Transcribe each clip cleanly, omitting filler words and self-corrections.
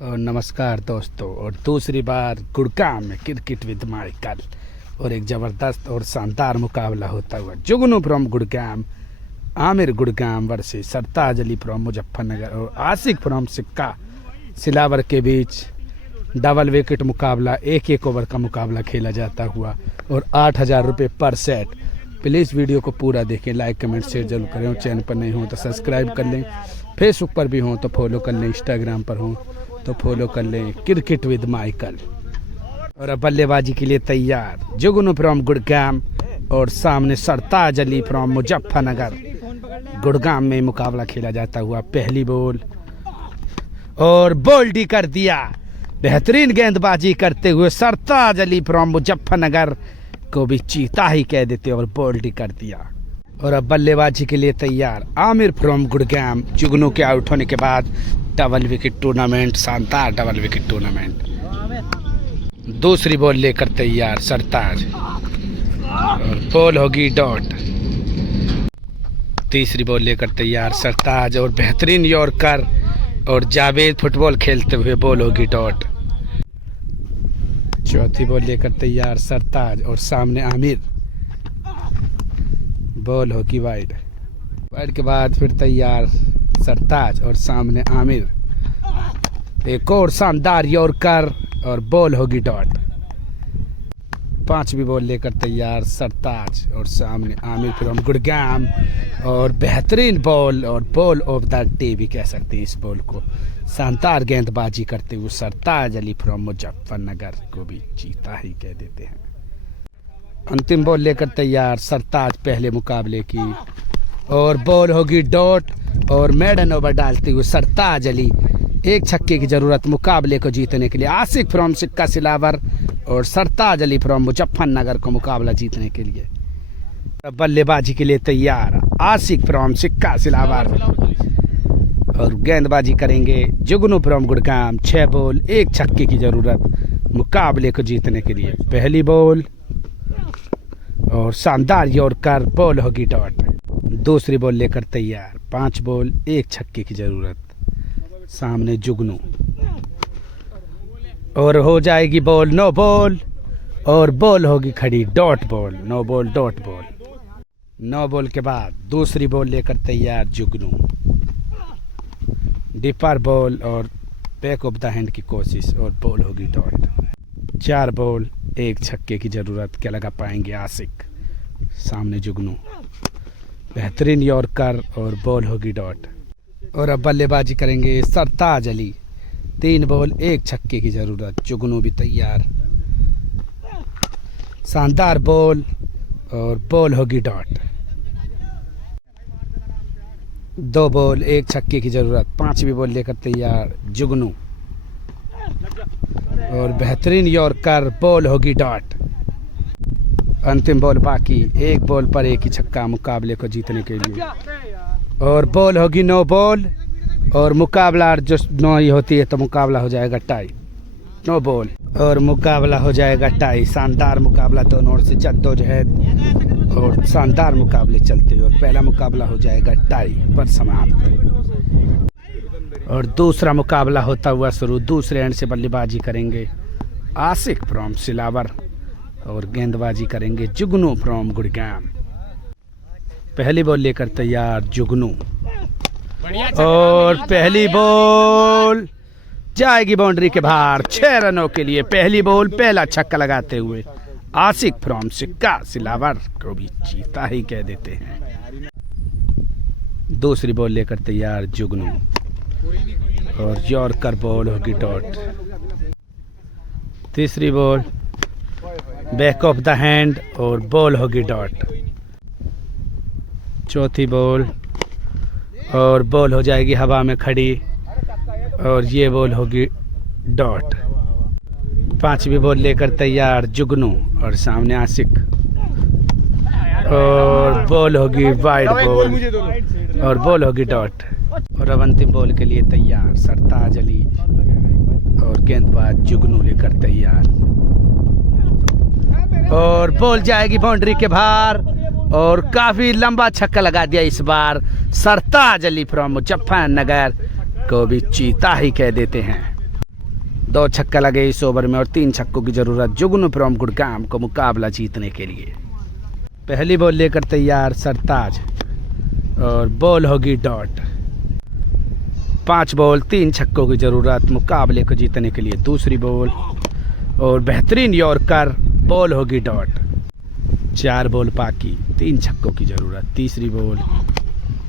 और नमस्कार दोस्तों, और दूसरी बार गुड़गांव में क्रिकेट विद माइकल और एक ज़बरदस्त और शानदार मुकाबला होता हुआ जुगनू from Gurgaon, Aamir Gurgaon versus Sartaj Ali from Muzaffarnagar और आशिक फ्रॉम सिक्का सिलावर के बीच डबल विकेट मुकाबला, एक ओवर का मुकाबला खेला जाता हुआ और 8,000 रुपये पर सेट। प्लीज़ वीडियो को पूरा देखें, लाइक कमेंट शेयर जरूर करें और चैनल पर नहीं हो तो सब्सक्राइब कर लें, फेसबुक पर भी हों तो फॉलो कर लें, इंस्टाग्राम पर हों तो फॉलो कर लें क्रिकेट विद माइकल। और अब बल्लेबाजी के लिए तैयार जुगनू फ्रॉम गुड़गांव और सामने सरताज अली फ्रॉम मुजफ्फरनगर। गुड़गांव में मुकाबला खेला जाता हुआ पहली बॉल और बोल्ड कर दिया। बेहतरीन गेंदबाजी करते हुए सरताज अली फ्रॉम मुजफ्फरनगर को भी चीता ही कह देते और बोल्ड कर दिया। और अब बल्लेबाजी के लिए तैयार आमिर फ्रॉम गुड़गांव। जुगनू के आउट होने के बाद डबल विकेट टूर्नामेंट, शानदार डबल विकेट टूर्नामेंट। दूसरी बॉल लेकर तैयार सरताज और बॉल होगी डॉट। तीसरी बॉल लेकर तैयार सरताज और बेहतरीन यॉर्कर और जावेद फुटबॉल खेलते हुए बॉल होगी डॉट। चौथी बॉल लेकर तैयार सरताज और सामने आमिर, बॉल होगी वाइड। वाइड के बाद फिर तैयार सरताज और सामने आमिर, एक और शानदार यॉर्कर और बॉल होगी डॉट। पांचवी बॉल लेकर तैयार सरताज और सामने आमिर फ्रॉम गुड़गांव और बेहतरीन बॉल और बॉल ऑफ द डे भी कह सकते हैं इस बॉल को। शानदार गेंदबाजी करते हुए सरताज अली फ्रॉम मुजफ्फरनगर को भी चीता ही कह देते हैं। अंतिम बॉल लेकर तैयार सरताज पहले मुकाबले की और बॉल होगी डॉट और मेडन ओवर डालते हुए सरताज अली, एक छक्के की जरूरत मुकाबले को जीतने के लिए। आशिक फ्रॉम सिक्का सिलावर और सरताज अली फ्रॉम मुजफ्फरनगर को मुकाबला जीतने के लिए। बल्लेबाजी के लिए तैयार आशिक फ्रॉम सिक्का सिलावर और गेंदबाजी करेंगे जुगनू फ्रॉम गुड़गांव। 6 बॉल 1 छक्के की जरूरत मुकाबले को जीतने के लिए। पहली बॉल और शानदार यॉर्कर, बॉल होगी डॉट। दूसरी बॉल लेकर तैयार 5 बॉल 1 छक्के की जरूरत, सामने जुगनू और हो जाएगी बॉल नो बॉल और बॉल होगी खड़ी dot ball. No ball dot ball. 9 ball के बाद दूसरी बॉल लेकर तैयार जुगनू, डिपर बॉल और बैक ऑफ द हैंड की कोशिश और बॉल होगी डॉट। 4 बॉल 1 छक्के की जरूरत, क्या लगा पाएंगे आशिक, सामने जुगनू, बेहतरीन यॉर्कर और बॉल होगी डॉट। और अब बल्लेबाजी करेंगे सरताज अली। 3 बॉल 1 छक्के की जरूरत, जुगनू भी तैयार, शानदार बॉल और बॉल होगी डॉट। 2 बॉल 1 छक्के की जरूरत, 5वीं बॉल लेकर तैयार जुगनू और बेहतरीन यॉर्कर, बॉल होगी डॉट। अंतिम बॉल बाकी, 1 बॉल पर 1 ही छक्का मुकाबले को जीतने के लिए और बॉल होगी नो बॉल और मुकाबला जो नो ही होती है तो मुकाबला हो जाएगा टाई। नो बॉल और मुकाबला हो जाएगा टाई। शानदार मुकाबला, दोनों ओर से जद्दोजहद और शानदार मुकाबले चलते हुए और पहला मुकाबला हो जाएगा टाई पर समाप्त और दूसरा मुकाबला होता हुआ शुरू। दूसरे एंड से बल्लेबाजी करेंगे आशिक फ्रॉम सिलावर और गेंदबाजी करेंगे जुगनू फ्रॉम गुड़गांव। पहली बॉल लेकर तैयार जुगनू और पहली बॉल जाएगी बाउंड्री के बाहर। 6 रनों के लिए पहली बॉल, पहला छक्का लगाते हुए आशिक फ्रॉम सिक्का सिलावर को भी चीता ही कह देते हैं। दूसरी बॉल लेकर तैयार जुगनू और यॉर्कर, बॉल होगी डॉट। तीसरी ball back of the hand और बॉल होगी डॉट। चौथी बॉल और बॉल हो जाएगी हवा में खड़ी और ये बॉल होगी डॉट। 5वीं बॉल लेकर तैयार जुगनू और सामने आशिक और बॉल होगी वाइड बॉल और बॉल होगी डॉट। और अब अंतिम बॉल के लिए तैयार सरताज अली और गेंदबाज जुगनू लेकर तैयार और बॉल जाएगी बाउंड्री के बाहर और काफी लंबा छक्का लगा दिया इस बार सरताज अली फ्रॉम मुजफ्फरनगर को भी चीता ही कह देते हैं। 2 छक्का लगे इस ओवर में और 3 छक्कों की जरूरत जुगनू फ्रॉम गुड़गाम को मुकाबला जीतने के लिए। पहली बॉल लेकर तैयार सरताज और बॉल होगी डॉट। 5 बॉल 3 छक्कों की जरूरत मुकाबले को जीतने के लिए। दूसरी बॉल और बेहतरीन यॉर्कर, बॉल होगी डॉट। 4 बॉल बाकी, 3 छक्कों की जरूरत। तीसरी बॉल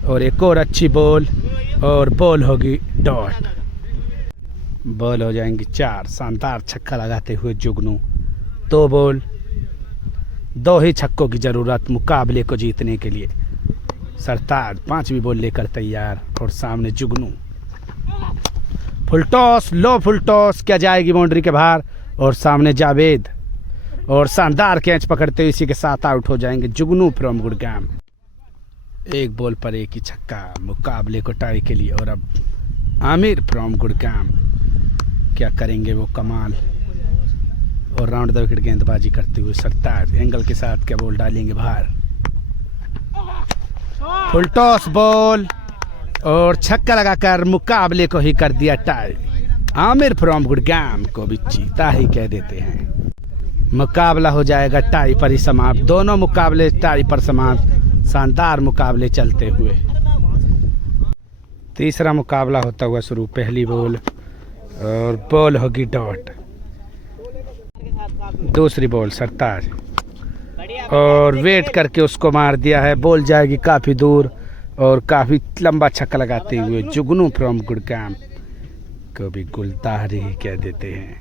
और एक और अच्छी बॉल और बॉल होगी डॉट। बॉल हो जाएंगी 4। शानदार छक्का लगाते हुए जुगनू। 2 बॉल 2 ही छक्कों की जरूरत मुकाबले को जीतने के लिए। सरताज 5वीं बॉल लेकर तैयार और सामने जुगनू। फुल टॉस, लो फुल टॉस, क्या जाएगी बाउंड्री के बाहर और सामने जावेद और शानदार कैच पकड़ते हुए इसी के साथ आउट हो जाएंगे जुगनू फ्रॉम गुड़गाम। 1 बॉल पर 1 ही छक्का मुकाबले को टाई के लिए। और अब आमिर फ्रॉम गुड़गाम क्या करेंगे वो कमाल और राउंड द विकेट गेंदबाजी करते हुए। सरताज एंगल के साथ क्या बॉल डालेंगे बाहर। फुल टॉस बॉल और छक्का लगाकर मुकाबले को ही कर दिया टाई। आमिर फ्रॉम गुड़गाम को भी जीता ही कह देते हैं। मुकाबला हो जाएगा टाई पर ही समाप्त। दोनों मुकाबले टाई पर समाप्त। शानदार मुकाबले चलते हुए। तीसरा मुकाबला होता हुआ शुरू। पहली बॉल और बॉल होगी डॉट। दूसरी बॉल सरताज और वेट करके उसको मार दिया है। बॉल जाएगी काफ़ी दूर और काफ़ी लंबा छक्का लगाते हुए जुगनू फ्रॉम गुड़गाम को भी गुलतारी कह देते हैं।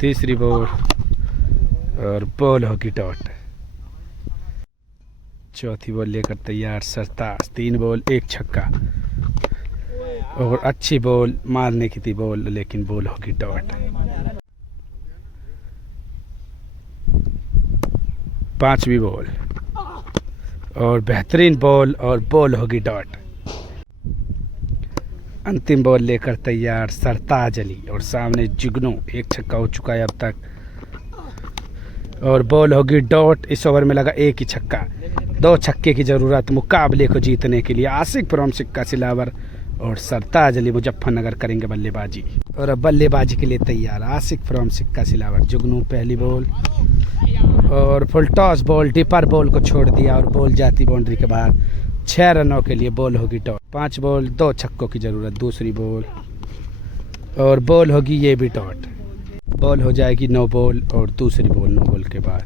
तीसरी बॉल और बॉल होगी डॉट। चौथी बॉल लेकर तैयार सरताज। 3 बॉल 1 छक्का और अच्छी बॉल मारने की थी बॉल, लेकिन बॉल होगी डॉट। 5वीं बॉल और बेहतरीन बॉल और बॉल होगी डॉट। अंतिम बॉल लेकर तैयार सरताज अली और सामने जुगनू। 1 छक्का हो चुका है अब तक और बॉल होगी डॉट। इस ओवर में लगा 1 ही छक्का। 2 छक्के की जरूरत मुकाबले को जीतने के लिए। आसिक फ्रॉम सिक्का सिलावर और सरताज अली मुजफ्फरनगर करेंगे बल्लेबाजी। और अब बल्लेबाजी के लिए तैयार आसिक फ्रॉम सिक्का सिलावर। जुगनू पहली बॉल और full toss ball, dipper ball को छोड़ दिया और बॉल जाती बाउंड्री के बाहर। 6 रनों के लिए बॉल होगी डॉट। 5 बॉल 2 छक्कों की जरूरत। दूसरी बॉल और बॉल होगी ये भी डॉट। बॉल हो जाएगी 9 बॉल और दूसरी बॉल 9 बॉल के बाद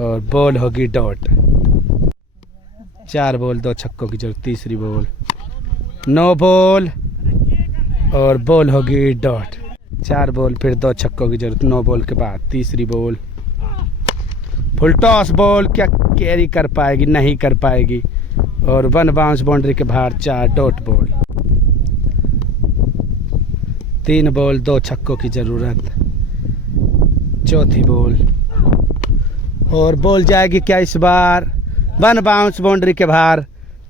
और बॉल होगी डॉट। 4 बॉल 2 छक्कों की जरूरत। तीसरी बॉल 9 बॉल और बॉल होगी डॉट। 4 बॉल फिर 2 छक्कों की जरूरत 9 बॉल के बाद। तीसरी बॉल फुल टॉस बॉल, क्या कैरी कर पाएगी, नहीं कर पाएगी और 1 बाउंस बाउंड्री के बाहर। 4 डॉट बॉल। 3 बॉल 2 छक्कों की जरूरत। चौथी बॉल और बॉल जाएगी क्या इस बार 1 बाउंस बाउंड्री के बाहर।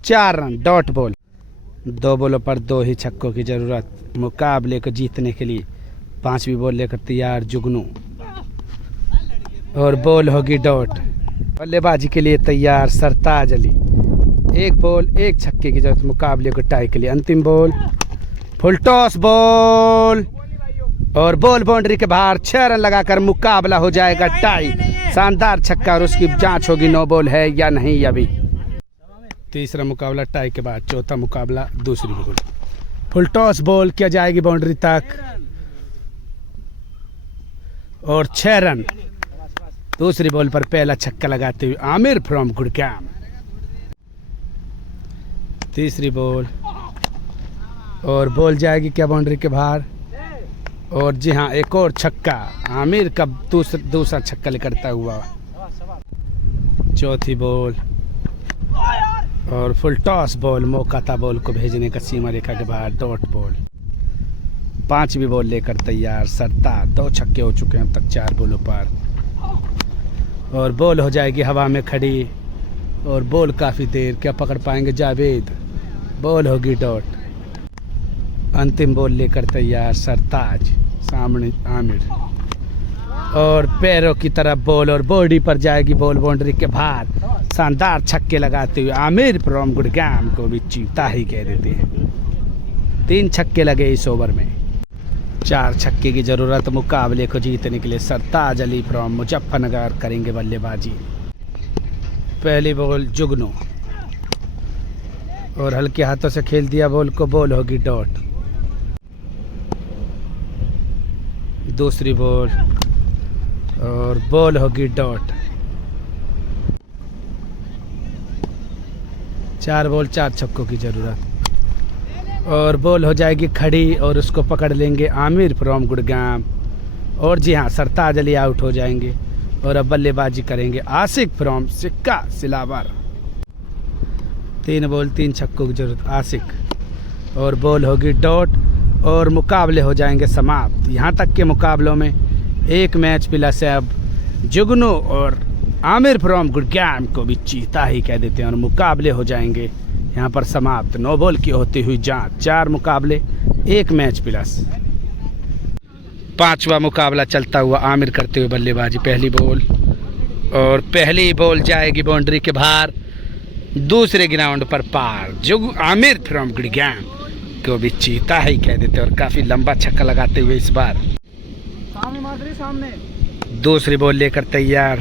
4 रन डॉट बॉल। 2 बॉलों पर 2 ही छक्कों की जरूरत मुकाबले को जीतने के लिए। 5वीं बॉल लेकर तैयार जुगनू और बॉल होगी डॉट। बल्लेबाजी के लिए तैयार सरताज अली। 1 बॉल 1 छक्के की जरूरत मुकाबले को टाई के लिए। अंतिम बॉल फुल टॉस बॉल और बॉल बाउंड्री के बाहर। 6 रन लगाकर मुकाबला हो जाएगा टाई। शानदार छक्का और उसकी जांच होगी 9 बॉल है या नहीं अभी। तीसरा मुकाबला टाई के बाद। चौथा मुकाबला दूसरी बॉल। फुल टॉस बॉल, क्या जाएगी बाउंड्री तक और 6 रन। दूसरी बॉल पर पहला छक्का लगाते हुए आमिर फ्रॉम गुड़गाम। तीसरी बॉल और बॉल जाएगी क्या बाउंड्री के बाहर और जी हाँ एक और छक्का। आमिर का दूसरा छक्का करता हुआ। चौथी बॉल और फुल टॉस बॉल, मौका था बॉल को भेजने का सीमा रेखा के बाहर। Dot ball. 5वीं बॉल लेकर तैयार सरताज। 2 छक्के हो चुके हैं अब तक 4 बॉलों पर और बॉल हो जाएगी हवा में खड़ी और बॉल काफ़ी देर, क्या पकड़ पाएंगे जावेद। बॉल होगी डॉट। अंतिम बॉल लेकर तैयार सरताज। सामने आमिर और पैरों की तरफ बॉल और बॉडी पर जाएगी बॉल बाउंड्री के बाहर। शानदार छक्के लगाते हुए आमिर फ्रॉम गुड़गाम को भी चीता ही कह देते हैं। 3 छक्के लगे इस ओवर में। 4 छक्के की ज़रूरत मुकाबले को जीतने के लिए। सरताज अली फ्रॉम मुजफ्फरनगर करेंगे बल्लेबाजी। पहली बॉल जुगनू और हल्के हाथों से खेल दिया बॉल को, बॉल होगी डॉट। दूसरी बॉल और बॉल होगी डॉट। 4 बॉल 4 छक्कों की ज़रूरत और बॉल हो जाएगी खड़ी और उसको पकड़ लेंगे आमिर फ्रॉम गुड़गांव। और जी हाँ, सरताज अली आउट हो जाएंगे और अब बल्लेबाजी करेंगे आसिक फ्रॉम सिक्का सिलावर। 3 बॉल 3 छक्कों की जरूरत आसिक और बॉल होगी डॉट और मुकाबले हो जाएंगे समाप्त। यहाँ तक के मुकाबलों में 1 मैच प्लस है। अब जुगनू और आमिर फ्रॉम गुड़गांव को भी चीता ही कह देते हैं और मुकाबले हो जाएंगे यहाँ पर समाप्त। 9 बॉल की होती हुई जांच, 4 मुकाबले 1 मैच प्लस। 5वां मुकाबला चलता हुआ आमिर करते हुए बल्लेबाजी। पहली बॉल और पहली बॉल जाएगी बाउंड्री के बाहर, दूसरे ग्राउंड पर पार। जो आमिर फ्रॉम गुड़गांव को भी चीता ही कह देते और काफ़ी लंबा छक्का लगाते हुए इस बार। सामने दूसरी बॉल लेकर तैयार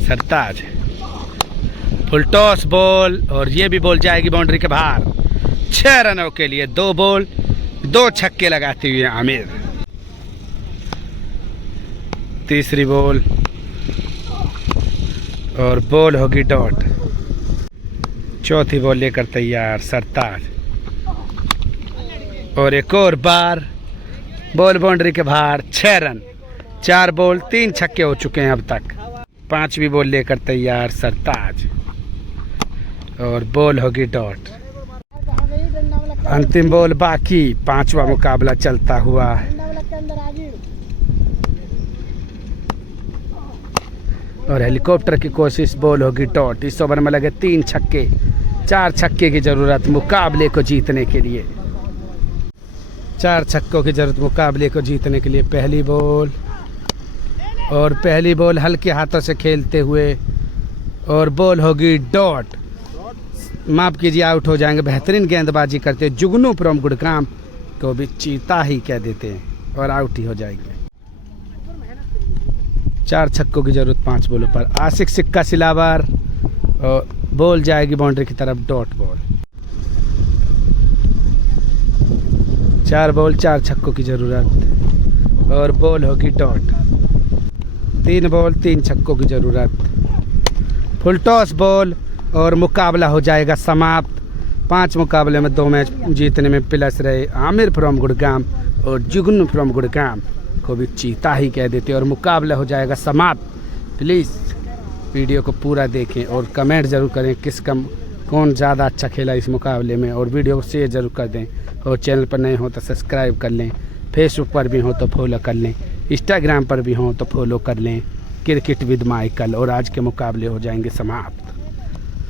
सरताज। फुल टॉस बॉल और ये भी बॉल जाएगी बाउंड्री के बाहर। 6 रनों के लिए 2 बॉल 2 छक्के लगाते हुए आमिर। तीसरी बॉल और बॉल होगी डॉट। चौथी बॉल लेकर तैयार सरताज और एक और बार बॉल बाउंड्री के बाहर। 6 रन, 4 बॉल 3 छक्के हो चुके हैं अब तक। 5वीं बॉल लेकर तैयार सरताज और बॉल होगी डॉट। अंतिम बॉल बाकी, 5वां मुकाबला चलता हुआ। और हेलीकॉप्टर की कोशिश, बॉल होगी डॉट। इस ओवर में लगे 3 छक्के, 4 छक्के की जरूरत मुकाबले को जीतने के लिए। 4 छक्कों की जरूरत मुकाबले को जीतने के लिए। पहली बॉल और पहली बॉल हल्के हाथों से खेलते हुए और बॉल होगी डॉट। माफ कीजिए, आउट हो जाएंगे। बेहतरीन गेंदबाजी करते हैं जुगनू फ्रॉम गुड़गांव को भी चीता ही कह देते हैं और आउट ही हो जाएंगे। 4 छक्कों की जरूरत 5 बॉलों पर। आसिक सिक्का सिलावर और बॉल जाएगी बाउंड्री की तरफ, डॉट बॉल। 4 बॉल 4 छक्कों की जरूरत और बॉल होगी डॉट। 3 बॉल 3 छक्कों की जरूरत। फुल टॉस बॉल और मुकाबला हो जाएगा समाप्त। 5 मुकाबले में 2 मैच जीतने में प्लस रहे आमिर फ्रॉम गुड़गांव और जुगनू फ्रॉम गुड़गांव को भी चीता ही कह देते और मुकाबला हो जाएगा समाप्त। प्लीज़ वीडियो को पूरा देखें और कमेंट ज़रूर करें कौन ज़्यादा अच्छा खेला इस मुकाबले में, और वीडियो को शेयर ज़रूर कर दें। और चैनल पर नए हो तो सब्सक्राइब कर लें, फेसबुक पर भी हो तो फॉलो कर लें, इंस्टाग्राम पर भी हो तो फॉलो कर लें क्रिकेट विद माइकल। और आज के मुकाबले हो जाएंगे समाप्त।